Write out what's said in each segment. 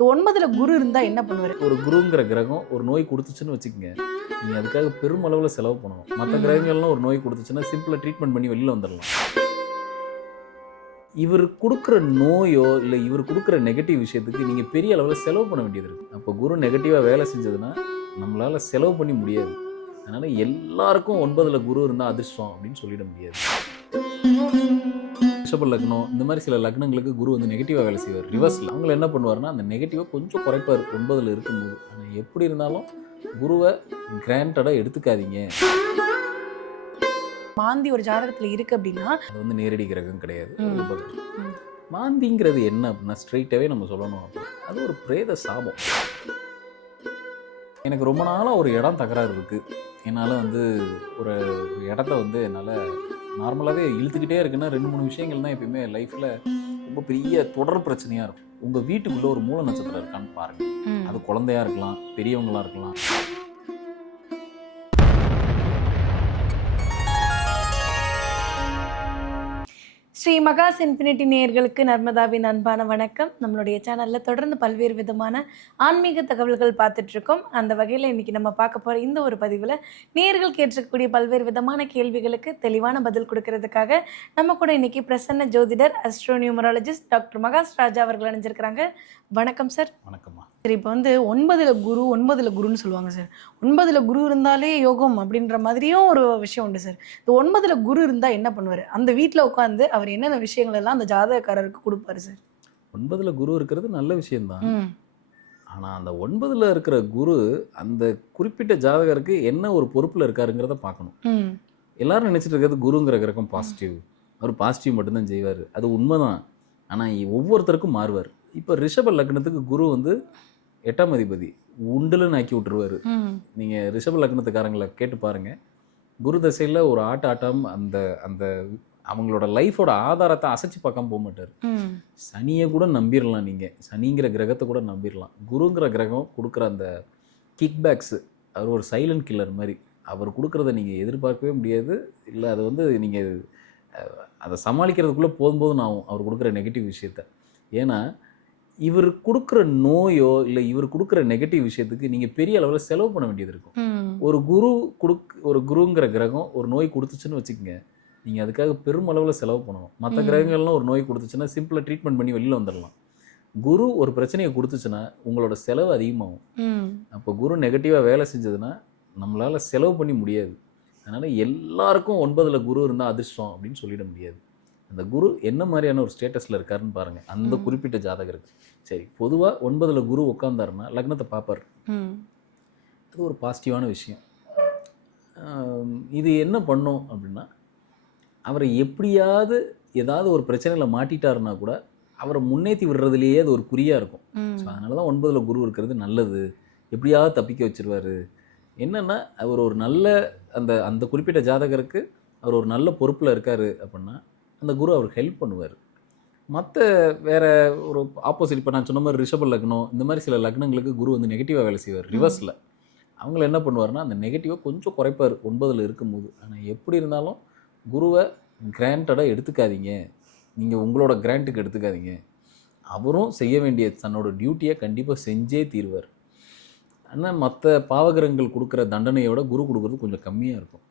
9ல குரு இருந்தா என்ன பண்ணுவாரு? ஒரு குருங்கிற கிரகம் ஒரு நோய் குடுத்துச்சுன்னு வச்சுக்கங்க, நீங்க அதுக்காக பெருமளவுல செலவு பண்ணணும். மத்த ம். கிரகங்கள்லாம் ஒரு நோய் குடுத்துச்சுன்னா, சிம்பிளா ட்ரீட்மெண்ட் பண்ணி வெளில வந்துரலாம். இவரு குடுக்குற நோயோ, இல்ல இவரு குடுக்குற நெகட்டிவ் விஷயத்துக்கு நீங்க பெரிய அளவுல செலவு பண்ண வேண்டியது இருக்கு. அப்போ குரு நெகட்டிவா வேலை செஞ்சதுன்னா, நம்மளால செலவு பண்ணி முடியாது. அதனால எல்லாருக்கும் 9ல குரு இருந்தா அதிர்ஷ்டம் அப்படின்னு சொல்லிட முடியாது. ரிஷப லக்னம் இந்த மாதிரி சில லக்னங்களுக்கு குரு வந்து நெகட்டிவா வேலை செய்வார். ரிவர்ஸ்ல. அவங்கள என்ன பண்ணுவாருன்னா, அந்த நெகட்டிவா கொஞ்சம் குறைப்பாரு 9ல இருக்கும்போது. ஆனா எப்படி இருந்தாலும் குருவ கிராண்டடா எடுத்துக்காதீங்க. மாந்தி ஒரு ஜாதகத்துல இருக்கு அப்படின்னா, அது வந்து நேரடி கிரகம் கிடையாது. ஒரு ம். உபகிரகம். ம். மாந்திங்கிறது என்ன அப்படின்னா, ஸ்ட்ரெயிட்டாவே நம்ம சொல்லணும் அப்படின்னா, அது ஒரு பிரேத சாபம். எனக்கு ரொம்ப நாளா ஒரு இடம் தகராறு இருக்கு. என்னால வந்து ஒரு ஒரு இடத்த வந்து என்னால நார்மலாவே இழுத்துக்கிட்டே இருக்குன்னா 2, 3 விஷயங்கள் தான் எப்பயுமே லைஃப்ல ரொம்ப பெரிய தொடர் பிரச்சனையா இருக்கும். உங்க வீட்டுக்குள்ள ஒரு மூல நட்சத்திரம் இருக்கான்னு பாருங்க. அது ம். குழந்தையா இருக்கலாம், பெரியவங்களா இருக்கலாம். ஸ்ரீ மகாஸ் இன்ஃபினிட்டி நேயர்களுக்கு நர்மதாவின் அன்பான வணக்கம். நம்மளுடைய சேனல்ல தொடர்ந்து பல்வேறு விதமான ஆன்மீக தகவல்கள் பார்த்துட்டு இருக்கோம். அந்த வகையில் இன்னைக்கு நம்ம பார்க்க போற இந்த ஒரு பதிவில் நேயர்கள் கேட்டிருக்கக்கூடிய பல்வேறு விதமான கேள்விகளுக்கு தெளிவான பதில் கொடுக்கறதுக்காக நம்ம கூட இன்னைக்கு பிரசன்ன ஜோதிடர் அஸ்ட்ரோநியூமராலஜிஸ்ட் டாக்டர் மகாஸ் ராஜா அவர்கள் அணிஞ்சிருக்கிறாங்க. வணக்கம் சார். வணக்கம்மா. சரி, இப்போ வந்து 9ல குருன்னு சொல்லுவாங்க சார். 9ல குரு இருந்தாலே யோகம் அப்படின்ற மாதிரியும் ஒரு விஷயம் உண்டு சார். இந்த 9ல குரு இருந்தா என்ன பண்ணுவாரு? அந்த வீட்ல உட்காந்து அவர் என்னென்ன விஷயங்கள் எல்லாம் அந்த ஜாதகக்காரருக்கு குடுப்பாரு சார்? 9ல குரு இருக்கிறது நல்ல விஷயம் தான். ம். ஆனா அந்த 9ல இருக்கிற குரு அந்த குறிப்பிட்ட ஜாதகருக்கு என்ன ஒரு பொறுப்புல இருக்காருங்கிறத பார்க்கணும். ம். எல்லாரும் நினைச்சிட்டு இருக்கிறது குருங்கிற கிரகம் பாசிட்டிவ். அவர் பாசிட்டிவ் மட்டும்தான் செய்வார். அது உண்மைதான். ஆனா ஒவ்வொருத்தருக்கும் மாறுவார். இப்போ ரிஷப லக்னத்துக்கு குரு வந்து 8ஆம் அதிபதி. உண்டுலன்னு ஆக்கி விட்டுருவாரு. ம். நீங்க ரிஷப லக்னத்துக்காரங்களை கேட்டு பாருங்க. குரு தசையில ஒரு ஆட்டாட்டாம அந்த அந்த அவங்களோட லைஃபோட ஆதாரத்தை அசைச்சு பார்க்காம போக மாட்டார். ம். சனியை கூட நம்பிடலாம் நீங்க. சனிங்கிற கிரகத்தை கூட நம்பிடலாம். குருங்கிற கிரகம் கொடுக்குற அந்த கிக் பேக்ஸ், அவர் ஒரு சைலண்ட் கில்லர் மாதிரி. அவர் கொடுக்குறத நீங்கள் எதிர்பார்க்கவே முடியாது. இல்லை அதை வந்து நீங்கள் அதை சமாளிக்கிறதுக்குள்ளே போதும் போதும் ஆகும் அவர் கொடுக்குற நெகட்டிவ் விஷயத்த. ஏன்னா இவர் கொடுக்குற நோயோ, இல்லை இவர் கொடுக்குற நெகட்டிவ் விஷயத்துக்கு நீங்கள் பெரிய அளவில் செலவு பண்ண வேண்டியது இருக்கும். ம். ஒரு குருங்கிற கிரகம் ஒரு நோய் கொடுத்துச்சுன்னு வச்சுக்கோங்க, நீங்கள் அதுக்காக பெருமளவில் செலவு பண்ணணும். மற்ற ம். கிரகங்கள்லாம் ஒரு நோய் கொடுத்துச்சுன்னா சிம்பிளாக ட்ரீட்மெண்ட் பண்ணி வெளியில் வந்துடலாம். குரு ஒரு பிரச்சனையை கொடுத்துச்சுன்னா உங்களோட செலவு அதிகமாகும். ம். அப்போ குரு நெகட்டிவாக வேலை செஞ்சதுன்னா நம்மளால் செலவு பண்ணி முடியாது. அதனால் எல்லாருக்கும் 9ல குரு இருந்தால் அதிர்ஷ்டம் அப்படின்னு சொல்லிட முடியாது. அந்த குரு என்ன மாதிரியான ஒரு ஸ்டேட்டஸில் இருக்காருன்னு பாருங்கள் அந்த குறிப்பிட்ட ஜாதகருக்கு. சரி, பொதுவாக 9ல குரு உட்காந்தாருன்னா லக்னத்தை பார்ப்பார். ம். அது ஒரு பாசிட்டிவான விஷயம். இது என்ன பண்ணும் அப்படின்னா, அவரை எப்படியாவது ஏதாவது ஒரு பிரச்சனையில் மாட்டிட்டாருன்னா கூட அவரை முன்னேற்றி விடுறதுலேயே அது ஒரு குறியாக இருக்கும். ஸோ அதனால தான் 9ல குரு இருக்கிறது நல்லது. எப்படியாவது தப்பிக்க வச்சிருவார். என்னென்னா அவர் ஒரு நல்ல அந்த அந்த குறிப்பிட்ட ஜாதகருக்கு அவர் ஒரு நல்ல பொறுப்பில் இருக்கார் அப்படின்னா அந்த குரு அவருக்கு ஹெல்ப் பண்ணுவார். மற்ற வேற ஒரு ஆப்போசிட் இப்போ நான் சொன்ன மாதிரி ரிஷப லக்னம் இந்த மாதிரி சில லக்னங்களுக்கு குரு வந்து நெகட்டிவாக வேலை செய்வார் ரிவர்ஸில். அவங்கள என்ன பண்ணுவார்னா அந்த நெகட்டிவாக கொஞ்சம் குறைப்பார் 9ல் இருக்கும்போது. ஆனால் எப்படி இருந்தாலும் குருவை கிராண்டடாக எடுத்துக்காதீங்க. நீங்கள் உங்களோட கிராண்ட்டுக்கு எடுத்துக்காதீங்க. அவரும் செய்ய வேண்டிய தன்னோட டியூட்டியை கண்டிப்பாக செஞ்சே தீர்வார். ஆனால் மற்ற பாவகிரகங்கள் கொடுக்குற தண்டனையோட குரு கொடுக்குறது கொஞ்சம் கம்மியாக இருக்கும்.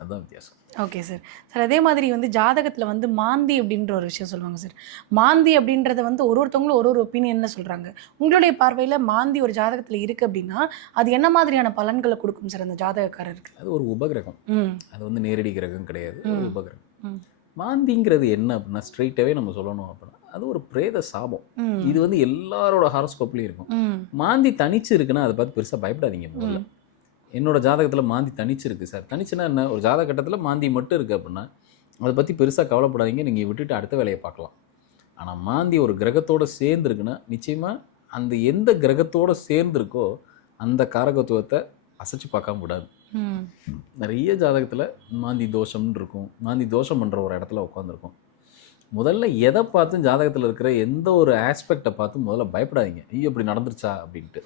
அதுதான் வித்தியாசம். Okay sir. சார், அதே மாதிரி வந்து ஜாதகத்துல வந்து மாந்தி அப்படின்ற ஒரு விஷயம் சொல்லுவாங்க சார். மாந்தி அப்படின்றத வந்து ஒருத்தவங்களும் ஒரு ஒப்பீனியன்ல சொல்றாங்க. உங்களுடைய பார்வையில மாந்தி ஒரு ஜாதகத்துல இருக்கு அப்படின்னா அது என்ன மாதிரியான பலன்களை கொடுக்கும் சார் அந்த ஜாதகக்காரருக்கு? அது ஒரு உபகிரகம். ம். அது வந்து நேரடி கிரகம் கிடையாது. ஒரு உபகிரகம். ம். மாந்திங்கிறது என்ன அப்படின்னா ஸ்ட்ரெயிட்டாகவே நம்ம சொல்லணும் அப்படின்னா அது ஒரு பிரேத சாபம். ம். இது வந்து எல்லாரோட ஹாரோஸ்கோப்லேயும் இருக்கும். ம். மாந்தி தனிச்சு இருக்குன்னா அதை பார்த்து பெருசாக பயப்படாதீங்க. முதல்ல என்னோட ஜாதகத்தில் மாந்தி தனிச்சு இருக்குது சார். தனிச்சுன்னா என்ன, ஒரு ஜாதக கட்டத்தில் மாந்தி மட்டும் இருக்குது அப்படின்னா அதை பற்றி பெருசாக கவலைப்படாதீங்க. நீங்கள் விட்டுட்டு அடுத்த வேலையை பார்க்கலாம். ஆனால் மாந்தி ஒரு கிரகத்தோடு சேர்ந்துருக்குன்னா நிச்சயமாக அந்த எந்த கிரகத்தோடு சேர்ந்துருக்கோ அந்த காரகத்துவத்தை அசைச்சு பார்க்காம விடாது. ம். நிறைய ஜாதகத்தில் மாந்தி தோஷம்னு இருக்கும். மாந்தி தோஷம் பண்ணுற ஒரு இடத்துல உட்காந்துருக்கும். முதல்ல எதை பார்த்தும் ஜாதகத்தில் இருக்கிற எந்த ஒரு ஆஸ்பெக்டை பார்த்து முதல்ல பயப்படாதீங்க. ஐயோ இப்படி நடந்துருச்சா அப்படின்ட்டு.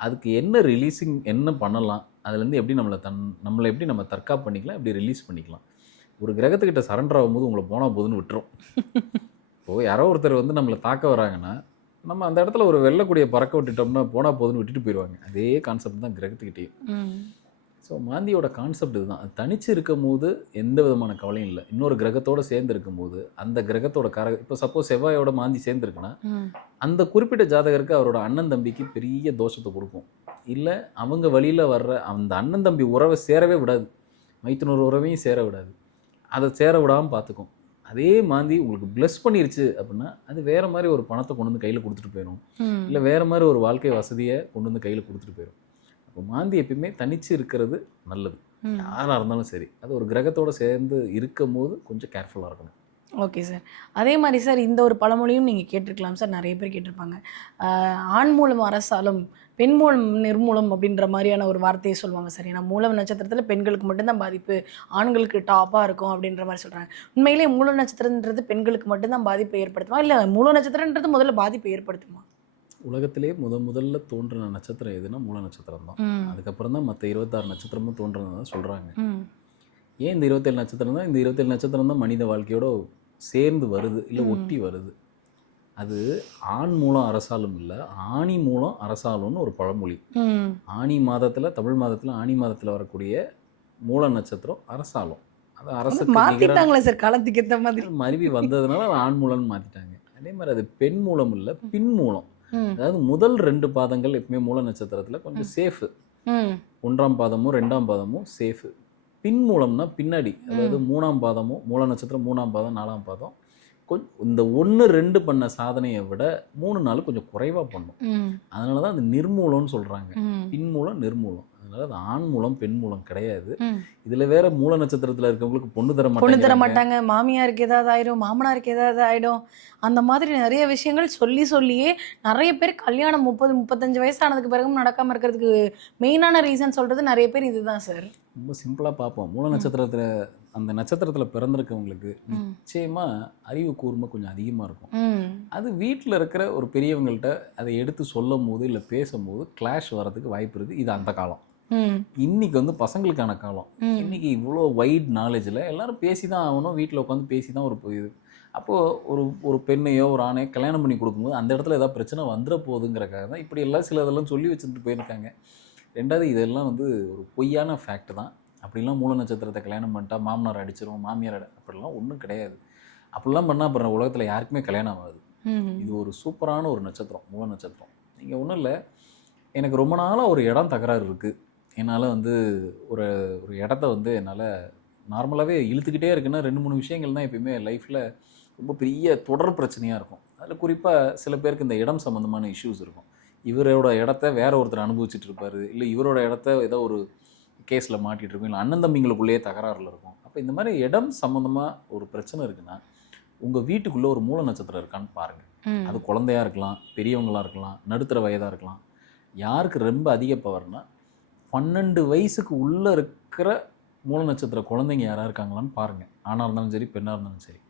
அதுக்கு என்ன ரிலீஸிங் என்ன பண்ணலாம், அதுலேருந்து எப்படி நம்மளை எப்படி நம்ம தற்காப்பு பண்ணிக்கலாம், எப்படி ரிலீஸ் பண்ணிக்கலாம். ஒரு கிரகத்துக்கிட்ட சரண்டர் ஆகும்போது உங்களை போனால் போதுன்னு விட்டுரும். இப்போது யாரோ ஒருத்தர் வந்து நம்மளை தாக்க வராங்கன்னா நம்ம அந்த இடத்துல ஒரு வெள்ளக்கூடிய பறக்க விட்டுட்டோம்னா போனால் போதுன்னு விட்டுட்டு போயிடுவாங்க. அதே கான்செப்ட் தான் கிரகத்துக்கிட்டேயும். ஸோ மாந்தியோட கான்செப்ட் இதுதான். அது தனிச்சு இருக்கும் போது எந்த விதமான கவலையும் இல்லை. இன்னொரு கிரகத்தோட சேர்ந்து இருக்கும்போது அந்த கிரகத்தோட இப்போ சப்போஸ் செவ்வாயோட மாந்தி சேர்ந்துருக்குன்னா அந்த குறிப்பிட்ட ஜாதகருக்கு அவரோட அண்ணன் தம்பிக்கு பெரிய தோஷத்தை கொடுக்கும். இல்லை அவங்க வழியில் வர்ற அந்த அண்ணன் தம்பி உறவை சேரவே விடாது, மைத்துனர் உறவையும் சேர விடாது, அதை சேர விடாமல் பார்த்துக்கும். அதே மாந்தி உங்களுக்கு பிளஸ் பண்ணிருச்சு அப்படின்னா அது வேற மாதிரி ஒரு பணத்தை கொண்டு வந்து கையில் கொடுத்துட்டு போயிடும், இல்லை வேற மாதிரி ஒரு வாழ்க்கை வசதியை கொண்டு வந்து கையில் கொடுத்துட்டு போயிடும். அப்போ மாந்தி எப்பயுமே தனிச்சு இருக்கிறது நல்லது, யாராக இருந்தாலும் சரி. அது ஒரு கிரகத்தோடு சேர்ந்து இருக்கும் போது கொஞ்சம் கேர்ஃபுல்லாக இருக்கணும். Okay sir. அதே மாதிரி சார் இந்த ஒரு பழமொழியும் நீங்கள் கேட்டிருக்கலாம் சார், நிறைய பேர் கேட்டிருப்பாங்க. ஆண் மூலம் அரசாலும் பெண் மூலம் நிர்மூலம் அப்படின்ற மாதிரியான ஒரு வார்த்தையை சொல்லுவாங்க சார். ஏன்னா மூலம் நட்சத்திரத்தில் பெண்களுக்கு மட்டும்தான் பாதிப்பு, ஆண்களுக்கு டாப்பாக இருக்கும் அப்படின்ற மாதிரி சொல்கிறாங்க. உண்மையிலேயே மூல நட்சத்திரன்றது பெண்களுக்கு மட்டும்தான் பாதிப்பை ஏற்படுத்துமா, இல்லை மூல நட்சத்திரன்றது முதல்ல பாதிப்பை ஏற்படுத்துமா? உலகத்திலே முதல்ல தோன்றின நட்சத்திரம் எதுனா மூல நட்சத்திரம் தான். அதுக்கப்புறம் தான் மற்ற 26 நட்சத்திரமும் தோன்றுனதா சொல்கிறாங்க. ஏன் இந்த 27 நட்சத்திரம் தான்? இந்த 27 நட்சத்திரம் தான் மனித வாழ்க்கையோட சேர்ந்து வருது, இல்லை ஒட்டி வருது. அது ஆண் மூலம் அரசாலும் இல்லை, ஆணி மூலம் அரசாலும்னு ஒரு பழமொழி. ஆணி மாதத்தில், தமிழ் மாதத்தில் ஆணி மாதத்தில் வரக்கூடிய மூல நட்சத்திரம் அரசாலும். அது அரசுக்கு மாத்திட்டாங்களே சார், காலத்துக்கு ஏற்ற மாதிரி மருவி வந்ததுனால அது ஆண் மூலம்னு மாற்றிட்டாங்க. அதே மாதிரி அது பெண் மூலம் இல்லை, பின் மூலம். அதாவது முதல் 2 பாதங்கள் எப்பவுமே மூல நட்சத்திரத்தில் கொஞ்சம் சேஃபு, 1ஆம் பாதமும் 2ஆம் பாதமும் சேஃபு. பின் மூலம்னா பின்னாடி, அதாவது 3ஆம் பாதமும் மூல நட்சத்திரம் 3ஆம் பாதம் 4ஆம் பாதம் இந்த 1-2 பண்ண சாதனையை விட 3 நாள் கொஞ்சம் குறைவாக பண்ணும். அதனால தான் அது நிர்மூலம்னு சொல்கிறாங்க. பின் மூலம் நிர்மூலம். அதனால அது ஆண் மூலம் பெண் மூலம் கிடையாது. இதுல வேற மூல நட்சத்திரத்துல இருக்கவங்களுக்கு பொண்ணு தர மாட்டாங்க, மாமியாருக்கு ஏதாவது ஆயிடும், மாமனாருக்கு ஏதாவது ஆயிடும், அந்த மாதிரி நிறைய விஷயங்கள் சொல்லியே நிறைய பேர் கல்யாணம் 30-35 வயசானதுக்கு பிறகும் நடக்காம இருக்கிறதுக்கு மெயினான ரீசன் சொல்றது நிறைய பேர் இதுதான் சார். ரொம்ப சிம்பிளா பார்ப்போம். மூல நட்சத்திரத்துல அந்த நட்சத்திரத்துல பிறந்திருக்கவங்களுக்கு நிச்சயமா அறிவு கூர்மை கொஞ்சம் அதிகமா இருக்கும். அது வீட்டில் இருக்கிற ஒரு பெரியவங்கள்ட்ட அதை எடுத்து சொல்லும் போது இல்லை பேசும்போது கிளாஷ் வர்றதுக்கு வாய்ப்பு இருக்கு. இது அந்த காலம். இன்னைக்கு வந்து பசங்களுக்கான காலம். இன்னைக்கு இவ்வளோ வைட் நாலேஜில் எல்லாரும் பேசி தான் ஆகணும், வீட்டில் உட்காந்து பேசி தான் ஒரு இது. அப்போது ஒரு பெண்ணையோ ஒரு ஆணையோ கல்யாணம் பண்ணி கொடுக்கும்போது அந்த இடத்துல ஏதாவது பிரச்சனை வந்துட போகுதுங்கிறக்காக தான் இப்படி எல்லாம் சில இதெல்லாம் சொல்லி வச்சுட்டு போயிருக்காங்க. ரெண்டாவது இதெல்லாம் வந்து ஒரு பொய்யான ஃபேக்ட் தான். அப்படிலாம் மூல நட்சத்திரத்தை கல்யாணம் பண்ணிட்டா மாமனார் அடிச்சிரும், மாமியார் அப்படிலாம் ஒன்றும் கிடையாது. அப்படிலாம் பண்ணால் அப்புறம் உலகத்தில் யாருக்குமே கல்யாணம் ஆகாது. இது ஒரு சூப்பரான ஒரு நட்சத்திரம் மூல நட்சத்திரம். நீங்கள் ஒன்றும் இல்லை, எனக்கு ரொம்ப நாளாக ஒரு இடம் தகராறு இருக்குது. என்னால் வந்து ஒரு இடத்த வந்து என்னால் நார்மலாகவே இழுத்துக்கிட்டே இருக்குன்னா 2-3 விஷயங்கள் தான் எப்பயுமே லைஃப்பில் ரொம்ப பெரிய தொடர் பிரச்சனையாக இருக்கும். அதில் குறிப்பாக சில பேருக்கு இந்த இடம் சம்மந்தமான இஷ்யூஸ் இருக்கும். இவரோட இடத்த வேற ஒருத்தர் அனுபவிச்சுட்டு இருப்பார், இல்லை இவரோட இடத்த ஏதோ ஒரு கேஸில் மாட்டிகிட்டு இருக்கும், இல்லை அண்ணன் தம்பிங்களுக்குள்ளேயே தகராறில் இருக்கும். அப்போ இந்த மாதிரி இடம் சம்மந்தமாக ஒரு பிரச்சனை இருக்குன்னா உங்கள் வீட்டுக்குள்ளே ஒரு மூல நட்சத்திரம் இருக்கான்னு பாருங்கள். அது குழந்தையாக இருக்கலாம், பெரியவங்களாக இருக்கலாம், நடுத்தர வயதாக இருக்கலாம். யாருக்கு ரொம்ப அதிக பவர்னா 12 வயசுக்கு உள்ளே இருக்கிற மூல நட்சத்திர குழந்தைங்க யாராக இருக்காங்களான்னு பாருங்கள். ஆணாக இருந்தாலும் சரி, பெண்ணாக இருந்தாலும் சரி.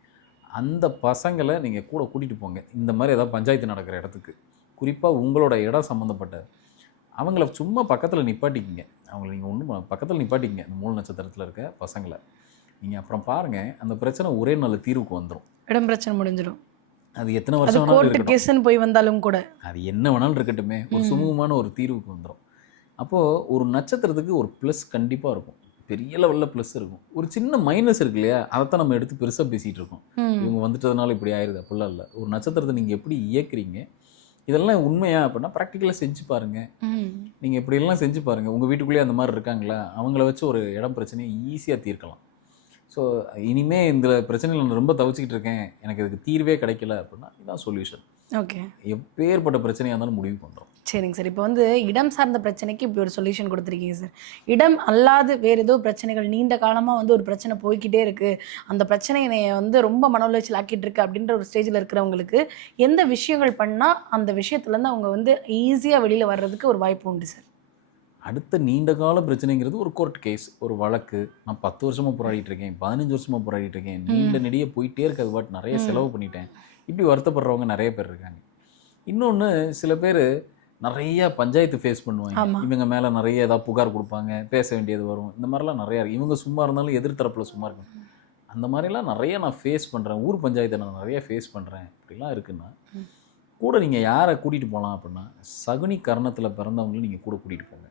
அந்த பசங்களை நீங்கள் கூட கூட்டிகிட்டு போங்க இந்த மாதிரி ஏதாவது பஞ்சாயத்து நடக்கிற இடத்துக்கு. குறிப்பாக உங்களோட இடம் சம்மந்தப்பட்ட அவங்கள சும்மா பக்கத்தில் நிப்பாட்டிக்கிங்க. அவங்கள நீங்கள் ஒன்றும் பக்கத்தில் நிப்பாட்டிக்கிங்க, அந்த மூல நட்சத்திரத்தில் இருக்க பசங்களை. நீங்கள் அப்புறம் பாருங்கள், அந்த பிரச்சனை ஒரே நல்ல தீர்வுக்கு வந்துடும். இடம் பிரச்சனை முடிஞ்சிடும். அது எத்தனை வருஷம் வேணாலும் போய் வந்தாலும் கூட அது என்ன வேணாலும் இருக்கட்டுமே, ஒரு சுமூகமான ஒரு தீர்வுக்கு வந்துடும். அப்போது ஒரு நட்சத்திரத்துக்கு ஒரு ப்ளஸ் கண்டிப்பாக இருக்கும், பெரிய லெவலில் ப்ளஸ் இருக்கும். ஒரு சின்ன மைனஸ் இருக்கு இல்லையா, அதைத்தான் நம்ம எடுத்து பெருசாக பேசிகிட்டு இருக்கோம். இவங்க வந்துட்டதுனால இப்படி ஆயிடுது அப்படிலாம் இல்லை. ஒரு நட்சத்திரத்தை நீங்கள் எப்படி இயக்குறீங்க, இதெல்லாம் உண்மையா அப்படின்னா ப்ராக்டிக்கலாக செஞ்சு பாருங்கள். நீங்கள் இப்படியெல்லாம் செஞ்சு பாருங்கள். உங்கள் வீட்டுக்குள்ளேயே அந்த மாதிரி இருக்காங்களா, அவங்கள வச்சு ஒரு இடம் பிரச்சனையை ஈஸியாக தீர்க்கலாம். ஸோ இனிமேல் இந்த பிரச்சனையில் நான் ரொம்ப தவிச்சிக்கிட்டு இருக்கேன், எனக்கு இதுக்கு தீர்வே கிடைக்கல அப்படின்னா இதுதான் சொல்யூஷன். ஓகே, எப்பேற்பட்ட பிரச்சனையாக இருந்தாலும் முடிவு பண்ணுறோம். சரிங்க சார். இப்போ வந்து இடம் சார்ந்த பிரச்சனைக்கு இப்படி ஒரு சொல்யூஷன் கொடுத்துருக்கீங்க சார். இடம் அல்லாது வேறு ஏதோ பிரச்சனைகள் நீண்ட காலமாக வந்து ஒரு பிரச்சனை போய்கிட்டே இருக்குது, அந்த பிரச்சனையை வந்து ரொம்ப மன உளைச்சல் ஆக்கிட்டு இருக்கு அப்படின்ற ஒரு ஸ்டேஜில் இருக்கிறவங்களுக்கு எந்த விஷயங்கள் பண்ணால் அந்த விஷயத்துலேருந்து அவங்க வந்து ஈஸியாக வெளியில் வர்றதுக்கு ஒரு வாய்ப்பு உண்டு சார்? அடுத்த நீண்ட கால பிரச்சனைங்கிறது ஒரு கோர்ட் கேஸ், ஒரு வழக்கு. நான் 10 வருஷமாக போராடிட்டு இருக்கேன், 15 வருஷமாக போராடிட்டு இருக்கேன், நீண்ட நெடிய போயிட்டே இருக்காது, பட் நிறைய செலவு பண்ணிட்டேன், இப்படி வருத்தப்படுறவங்க நிறைய பேர் இருக்காங்க. இன்னொன்று, சில பேர் நிறைய பஞ்சாயத்து ஃபேஸ் பண்ணுவாங்க. இவங்க மேலே நிறைய ஏதாவது புகார் கொடுப்பாங்க, பேச வேண்டியது வரும். இந்த மாதிரிலாம் நிறையா இருக்குது. இவங்க சும்மா இருந்தாலும் எதிர்த்தரப்பில் சும்மா இருக்கும். அந்த மாதிரிலாம் நிறைய நான் ஃபேஸ் பண்ணுறேன். ஊர் பஞ்சாயத்தை நான் நிறைய ஃபேஸ் பண்ணுறேன். இப்படிலாம் இருக்குன்னா கூட நீங்கள் யாரை கூட்டிகிட்டு போகலாம் அப்படின்னா சகுனி கர்ணத்தில் பிறந்தவங்களும் நீங்கள் கூட கூட்டிகிட்டு போங்க.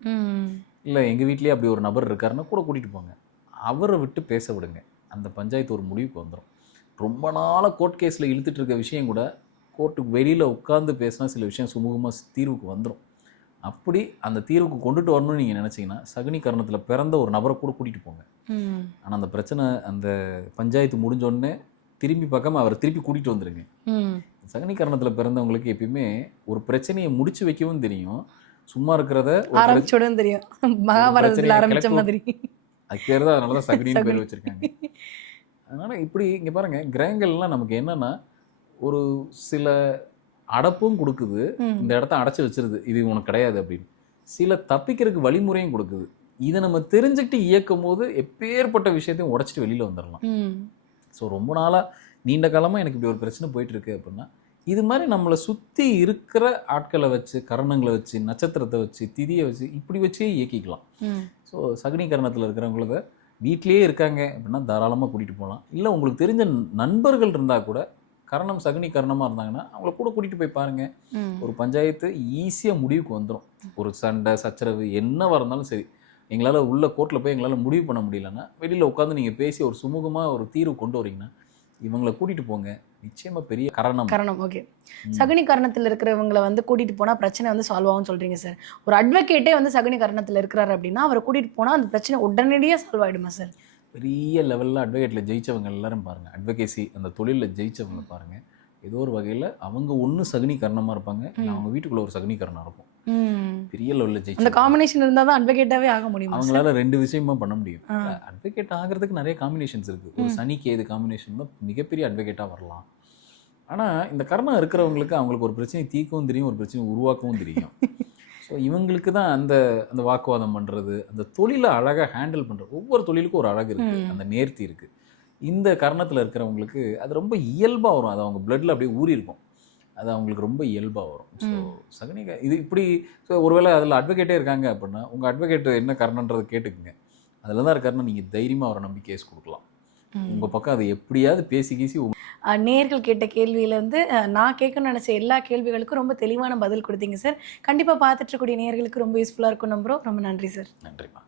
இல்லை எங்கள் வீட்லேயே அப்படி ஒரு நபர் இருக்காருன்னா கூட கூட்டிகிட்டு போங்க. அவரை விட்டு பேச விடுங்க. அந்த பஞ்சாயத்து ஒரு முடிவுக்கு வந்துடும். ரொம்ப நாளாக கோர்ட் கேஸில் இழுத்துட்டு இருக்க விஷயம் கூட கோர்ட்டுக்கு வெளியில் உட்காந்து பேசினா சில விஷயம் சுமூகமாக தீர்வுக்கு வந்துடும். அப்படி அந்த தீர்வுக்கு கொண்டுட்டு வரணும்னு நீங்கள் நினச்சிங்கன்னா சகுனி கர்ணத்தில் பிறந்த ஒரு நபரை கூட கூட்டிகிட்டு போங்க. ஆனால் அந்த பிரச்சனை அந்த பஞ்சாயத்து முடிஞ்சோடனே திரும்பி பார்க்காம அவரை திருப்பி கூட்டிகிட்டு வந்துடுங்க. சகுனி கர்ணத்தில் பிறந்தவங்களுக்கு எப்பயுமே ஒரு பிரச்சனையை முடிச்சு வைக்கவும் தெரியும், சும்மா இருக்கிறத ஆரம்பிச்சோடும் தெரியும். மகாபாரதத்தில் ஆரம்பிச்ச மாதிரி. அது பேர் தான், அதனால தான் சகுனின்னு பேர் வச்சுருக்காங்க. அதனால் இப்படி இங்கே பாருங்கள், கிரகங்கள்லாம் நமக்கு என்னென்னா ஒரு சில அடப்பும் கொடுக்குது, இந்த இடத்த அடைச்சி வச்சிருது, இது உனக்கு கிடையாது அப்படின்னு. சில தப்பிக்கிறதுக்கு வழிமுறையும் கொடுக்குது. இதை நம்ம தெரிஞ்சுக்கிட்டு இயக்கும் போது எப்பேற்பட்ட விஷயத்தையும் உடைச்சிட்டு வெளியில் வந்துடலாம். ஸோ ரொம்ப நாளாக நீண்ட காலமாக எனக்கு இப்படி ஒரு பிரச்சனை போயிட்டுருக்கு அப்படின்னா இது மாதிரி நம்மளை சுற்றி இருக்கிற ஆட்களை வச்சு, கரணங்களை வச்சு, நட்சத்திரத்தை வச்சு, திதியை வச்சு, இப்படி வச்சே இயக்கிக்கலாம். ஸோ சகுனி கரணத்தில் இருக்கிறவங்களுக்கு வீட்லேயே இருக்காங்க அப்படின்னா தாராளமாக கூட்டிகிட்டு போகலாம். இல்லை உங்களுக்கு தெரிஞ்ச நண்பர்கள் இருந்தால் கூட கரணம் சகுனி கரணமாக இருந்தாங்கன்னா அவங்கள கூட கூட்டிகிட்டு போய் பாருங்கள். ஒரு பஞ்சாயத்து ஈஸியாக முடிவுக்கு வந்துடும். ஒரு சண்டை சச்சரவு என்னவாக இருந்தாலும் சரி, எங்களால் உள்ள கோர்ட்டில் போய் எங்களால் முடிவு பண்ண முடியலன்னா வெளியில் உட்காந்து நீங்கள் பேசி ஒரு சுமூகமாக ஒரு தீர்வு கொண்டு வரீங்கன்னா இவங்களை கூட்டிகிட்டு போங்க. நிச்சயமாக பெரிய கரணம். ஓகே, சகுனி கரணத்தில் இருக்கிறவங்களை வந்து கூட்டிகிட்டு போனால் பிரச்சனை வந்து சால்வ் ஆகும்னு சொல்கிறீங்க சார். ஒரு அட்வொகேட்டே வந்து சகுனி கரணத்தில் இருக்கிறாரு அப்படின்னா அவரை கூட்டிகிட்டு போனால் அந்த பிரச்சனை உடனடியாக சால்வ் ஆகிடுமா சார்? பெரிய லெவலில் அட்வொகேட்டில் ஜெயித்தவங்க எல்லாரும் பாருங்கள், அட்வொகேசி அந்த தொழிலில் ஜெயித்தவங்க பாருங்கள், ஏதோ ஒரு வகையில் அவங்க ஒன்று சகுனி கரணமாக இருப்பாங்க, இல்லை அவங்க வீட்டுக்குள்ளே ஒரு சகுனி கரணம் இருக்கும். பெரிய லெவலில் ஜெயிச்சு அந்த காம்பினேஷன் இருந்தால் தான் அட்வொகேட்டாகவே ஆக முடியும். அவங்களால 2 விஷயமா பண்ண முடியும். அட்வொகேட் ஆகிறதுக்கு நிறைய காம்பினேஷன்ஸ் இருக்குது. ஒரு சனி கேது காம்பினேஷன் தான் மிகப்பெரிய அட்வொகேட்டாக வரலாம். ஆனால் இந்த கர்ணம் இருக்கிறவங்களுக்கு அவங்களுக்கு ஒரு பிரச்சனை தீர்க்கவும் தெரியும், ஒரு பிரச்சனை உருவாக்கவும் தெரியும். ஸோ இவங்களுக்கு தான் அந்த அந்த வாக்குவாதம் பண்ணுறது, அந்த தொழிலை அழகாக ஹேண்டில் பண்ணுறது. ஒவ்வொரு தொழிலுக்கும் ஒரு அழகு இருக்குது, அந்த நேர்த்தி இருக்குது. இந்த கர்ணத்தில் இருக்கிறவங்களுக்கு அது ரொம்ப இயல்பாக வரும். அது அவங்க பிளட்டில் அப்படியே ஊறி இருக்கும். அது அவங்களுக்கு ரொம்ப இயல்பாக வரும். ஸோ சகுனி இது இப்படி. ஸோ ஒருவேளை அதில் அட்வொகேட்டே இருக்காங்க அப்படின்னா உங்கள் அட்வொகேட் என்ன கர்ணன்றதை கேட்டுக்குங்க. அதில் தான் இருக்காருன்னா நீங்கள் தைரியமாக அவரை நம்பி கேஸ் கொடுக்கலாம். உங்கள் பக்கம் அதை எப்படியாவது பேசி கீசி. நேர்கள் கேட்ட கேள்வியில் வந்து நான் கேட்கணும்னு நினச்ச எல்லா கேள்விகளுக்கும் ரொம்ப தெளிவான பதில் கொடுத்தீங்க சார். கண்டிப்பாக பார்த்துட்டு இருக்கக்கூடிய நேர்களுக்கு ரொம்ப யூஸ்ஃபுல்லாக இருக்கும் நம்புகிறோம். ரொம்ப நன்றி சார். நன்றிம்மா.